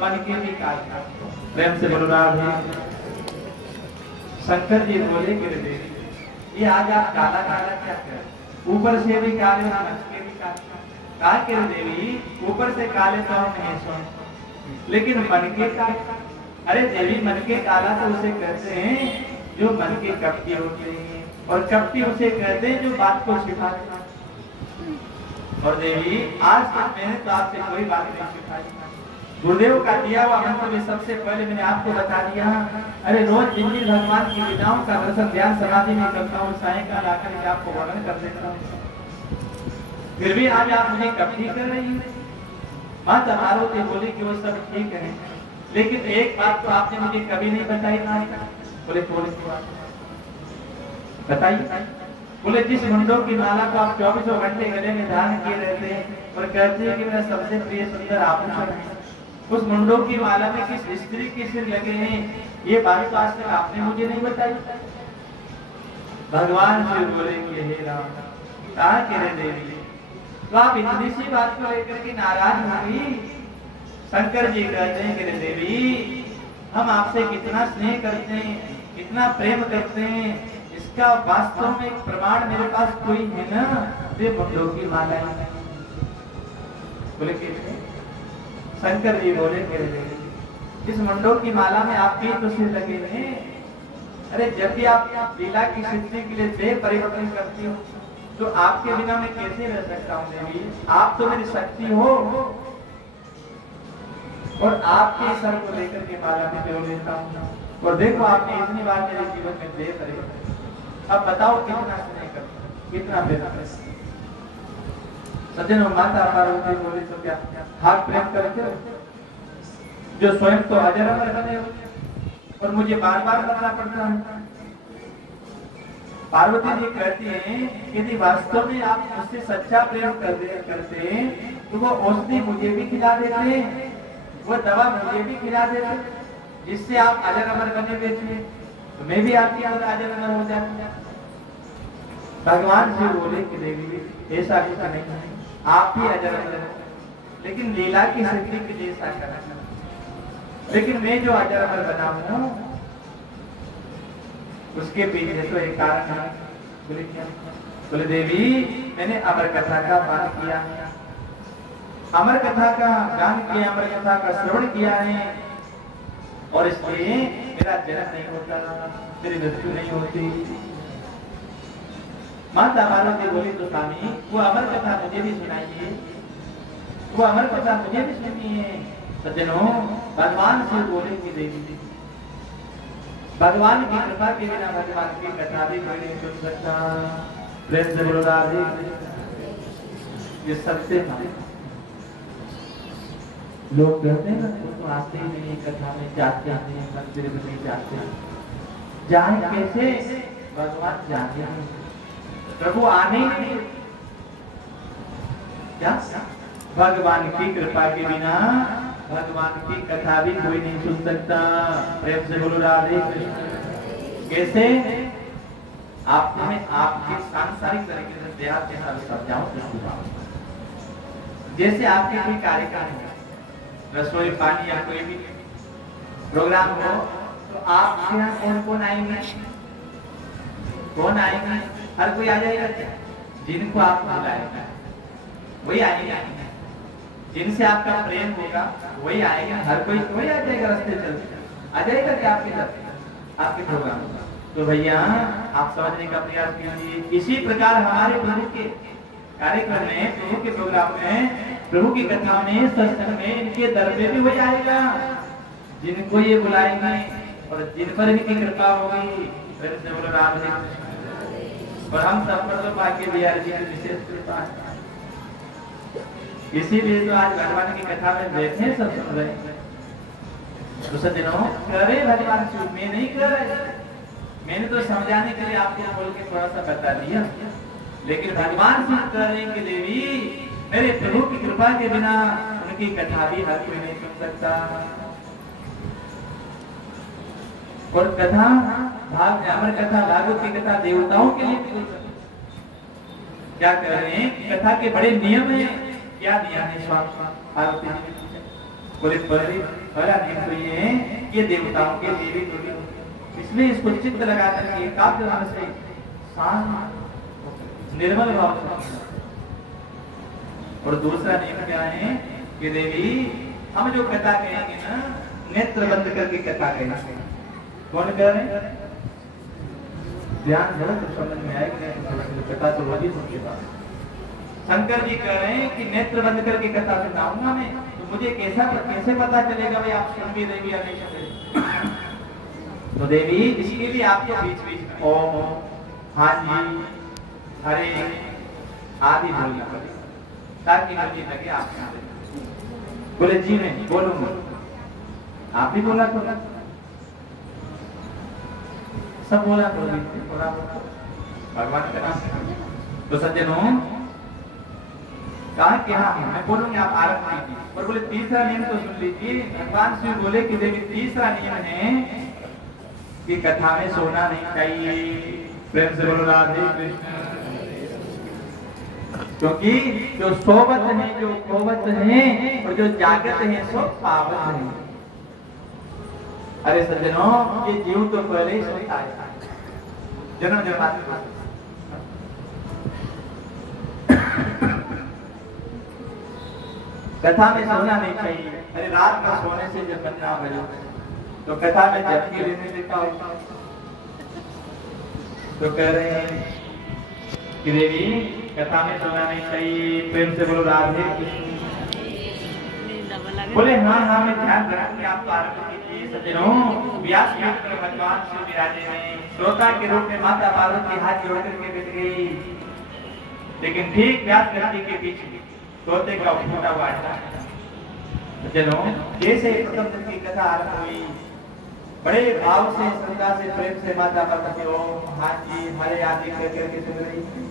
मन के भी काल। प्रेम से बोलो राधे। शंकर जी बोले गिरदेवी ये आज आप काला काला क्या कर, ऊपर से भी काले मन के भी काले। कहा गिरदेवी ऊपर से काले तो हम नहीं सुन, लेकिन मन के काले। अरे देवी मन के काला तो उसे कहते हैं जो मन के कपटी होते हैं, और कपटी उसे कहते हैं जो बात को छिपाते हैं। और देवी आज तक मैंने तो आपसे कोई बात नहीं सिखाई, गुरुदेव का दिया हुआ मंत्र में सबसे पहले मैंने आपको बता दिया। अरे रोज जिन जिन भगवान की लीलाओं का दर्शन ध्यान समाधि में करता हूँ, सायंकाल आकर के आपको वर्णन कर देता हूँ, फिर भी आज आप मुझे कपटी कर रही है। माता पार्वती बोली कि वो सब ठीक है, लेकिन एक बात तो आपने मुझे कभी नहीं बताई ना। बोले बताइए। बोले जिस मुंडों की माला को आप 24 घंटे गले में धारण किए रहते हैं और कहते हैं कि मेरा सबसे प्रिय सुंदर आभूषण है, उस मुंडों की माला में किस स्त्री के सिर लगे हैं, ये बात तो आज तक आपने मुझे नहीं बताई। भगवान शिव बोले कि हे राम कहा के रे देवी, तो आप इतनी सी बात को लेकर के नाराज हुई। शंकर जी कहते हैं कि रे देवी हम आपसे कितना स्नेह करते हैं, कितना प्रेम करते हैं, इसका वास्तव में एक प्रमाण मेरे पास कोई है ना, ये मुंडों की माला है। बोले कैसे? शंकर जी बोले इस मुंडों की माला में आपके तो सिर लगे हैं। अरे जब भी आप लीला की सिद्धि के लिए देह परिवर्तन करती हो तो आपके बिना मैं कैसे रह सकता हूँ देवी? आप तो मेरी शक्ति हो, और आपके सर को लेकर के माला में जोड़ लेता हूँ। और देखो आपने इतनी बार मेरे जीवन में देह परिवर्तन, अब बताओ कितना स्नेह करते, कितना प्रेम करते। सज्जनों माता पार्वती बोली तो क्या हाथ प्रेम करते हो जो स्वयं तो अजर अमर बने हो, और मुझे बार बार करना पड़ता है। पार्वती जी कहती हैं यदि वास्तव में आप मुझसे सच्चा प्रेम करते तो वो औषधि मुझे भी खिला देते, वो दवा मुझे भी खिला देते, जिससे आप अजर अमर बने हुए थे, तो मैं भी आपकी तरह अजर अमर हो जाता। भगवान शिव बोले कि देवी ऐसा कुछ नहीं है, आप ही अजर अमर हो, लेकिन लीला की सिद्धि के लिए ऐसा करना। लेकिन मैं जो अजर अमर बना हूँ उसके पीछे तो एक कारण है। बोले क्या? बोले देवी मैंने अमर कथा का पान किया, अमर कथा का गान किया, अमर कथा का श्रवण किया है, और इसलिए मेरा जन्म नहीं होता, मेरी मृत्यु नहीं होती। माता पार्वती बोली तो स्वामी वो अमर कथा मुझे भी सुनाइए, वो अमर कथा मुझे भी सुनिए। सज्जनों भगवान शिव बोले कि देवी भगवान की कृपा के बिना भगवान की कथा भी कोई नहीं सुन सकता। प्रेम से बोलो राधे। ये सबसे लोग कहते हैं ना तो आते ही नहीं, कथा में जाते हैं, मंदिर में नहीं जाते हैं, जाए कैसे? भगवान जाते हैं, प्रभु आने ही नहीं। क्या भगवान की कृपा के बिना भगवान की कथा भी कोई नहीं सुन सकता। प्रेम से बोलो राधे कृष्ण। कैसे? आपको मैं आपके सांसारिक तरीके से देहात के साथ समझाऊं तो सुनाऊं। जैसे आपके कोई कार्यक्रम है, रसोई पानी या कोई भी प्रोग्राम हो, तो आपके यहाँ कौन कौन आएंगे? कौन आएंगे? हर कोई आ जाएगा क्या? जिनको आप बुलाएंगे वही आएंगे, जिनसे आपका प्रेम होगा वही आएगा। हर कोई वही आ जाएगा, रास्ते चलते आ जाएगा क्या आपके प्रोग्राम? तो भैया आप समझने का प्रयास कीजिए। इसी प्रकार हमारे प्रभु के कार्यक्रम में, प्रभु के प्रोग्राम में, प्रभु की कथा में, सत्संग में इनके दर पे भी वही आएगा जिनको ये बुलाएंगे और जिन पर इनकी कृपा होगी। बोलो राम जी। और हम सब पर तो भाग्य बिहार जी की विशेष कृपा है, इसीलिए तो आज भगवान की कथा में बैठे सब सुन रहे हैं। तो सज्जनों करे भगवान शिव, मैं नहीं कर रहे, मैंने तो समझाने के लिए आपको बोल के थोड़ा सा बता दिया, लेकिन भगवान शिव कर रहे कि देवी मेरे प्रभु की कृपा के बिना उनकी कथा भी हर कोई नहीं सुन सकता। और कथा भाग अमर कथा भागवत की कथा देवताओं के लिए क्या कर रहे हैं? कथा के बड़े नियम हैं। क्या नियम है? स्वामी पार्वती जी बोले पहला नियम तो ये है कि ये देवताओं के देवी दुर्गे, इसलिए इसको चित्त लगा करके एकाग्र मन से शांत निर्मल भाव से। और दूसरा नियम क्या है कि देवी हम जो कथा कहेंगे ना, नेत्र बंद करके कथा कहेंगे। कौन कह रहे हैं? ध्यान जरा तो समझ में आएगी, कथा तो होगी सबके पास। शंकर जी कह रहे हैं कि नेत्र बंद करके कथा सुनाऊंगा मैं, तो मुझे कैसे पता चलेगा भाई आप सुन भी रही या नहीं सुन रही? तो देवी इसके लिए आपको बीच बीच में ओम, हाँ जी, हरे आदि बोलना पड़ेगा ताकि मुझे लगे आप सुन रहे। बोले जी मैं बोलूंगा, आप भी बोला तो सब बोला तो भगवान का नाम। तो सज्जनों कहा कि हाँ मैं बोलूंगी, आप आरंभ कीजिए। और बोले तीसरा नियम तो सुन लीजिए। भगवान शिव बोले कि देखिए तीसरा नियम है कि कथा में सोना नहीं चाहिए। प्रेम से बोलो राधे कृष्ण। क्योंकि जो सोवत है, जो खोवत है और जो जागत है सो पावत है। अरे सज्जनों ये जीव तो पहले ही सोता है, जन्म जन्मांतर। कथा में सोना नहीं चाहिए। अरे रात में सोने से जब बंदा बजे तो कथा में जब की लेने देता होता। तो कह रहे हैं कि देवी कथा में सोना नहीं चाहिए। प्रेम से बोलो राधे कृष्ण। बोले हाँ हाँ मैं ध्यान रखूंगी, आप आरंभ कीजिए। सज्जनों व्यास मित्र भगवान शिव विराजे में श्रोता के रूप में माता पार्वती हाथ जोड़ करके बैठ गई। लेकिन ठीक व्यास नदी के पीछे तोते का फूटा हुआ था। सज्जनों जैसे प्रथम दिन की कथा आरंभ हुई, बड़े भाव से श्रद्धा से प्रेम से माता पार्वती ओम हाँ जी हरे आदि कह करके सुन रही थी।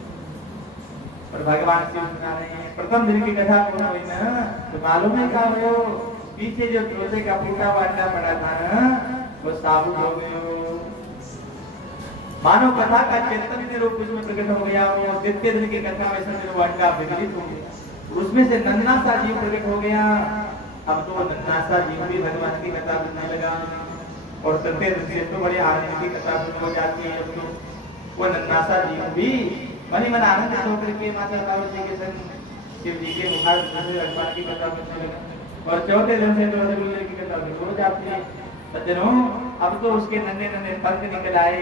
और भगवान शिव सुना रहे हैं। प्रथम दिन की कथा पूर्ण हुई ना, तो मालूम है क्या हो, पीछे जो तोते का फूटा हुआ अंडा पड़ा था ना वो साबुत हो गया। मानो कथा का चैतन्य रूप उसमें प्रकट हो गया। और द्वितीय दिन की कथा में समझ वो अंडा विकलित हो गया, उसमें से नन्हा सा जीव प्रकट हो गया। अब तो वो नन्हा सा जीव भी भगवान की कथा सुनने लगा। और तृतीय दिन से तो बड़े आनंद की कथा शुरू हो जाती है। अब तो वो नन्हा सा जीव भी मन ही मन आनंद होकर के माता पार्वती के संग शिव जी के मुखार से भगवान की कथा सुनने लगा। और चौथे दिन से तो रघुवीर की कथा शुरू हो जाती है। सज्जनों अब तो उसके नन्हे नन्हे पंख निकल आए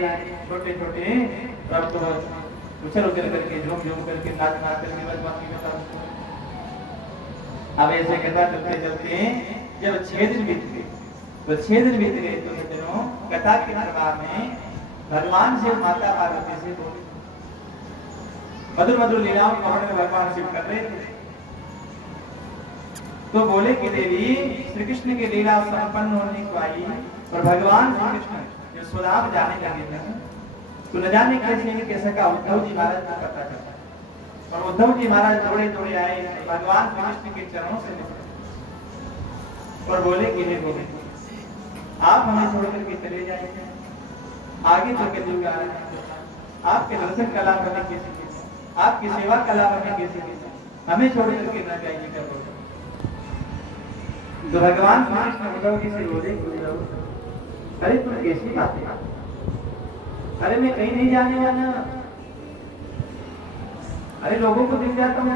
छोटे छोटे। अब तो उछल उछल करके झूम झूम करके नाच नाच करके भगवान की कथा। अब ऐसे कथा चलते चलते जब 6 दिन बीत गए, तो 6 दिन बीत गए तो सज्जनों कथा के प्रभाव में भगवान शिव माता पार्वती से बोले। मधुर मधुर लीलाओं का वर्णन भगवान शिव कर रहे थे। तो बोले कि देवी श्री कृष्ण की लीला संपन्न होने को आई और भगवान श्री कृष्ण जो स्वधाम जाने लगे थे, तो न जाने कैसे का उद्धव जी महाराज को पता चला। और उद्धव जी महाराज दौड़े दौड़े आए भगवान श्री कृष्ण के चरणों से मिले और बोले कि हे बोले आप हमें छोड़ करके चले जाएंगे, आगे चल के जुग आ रहे हैं, आपके दर्शन कला करने कैसे, आपकी सेवा कला करने कैसे, हमें छोड़ करके न जाइए क्या बोले। तो भगवान कृष्ण उद्धव जी से बोले अरे तुम कैसी बातें, अरे मैं कहीं नहीं जाने वाला, अरे लोगों को दिख जाता हूँ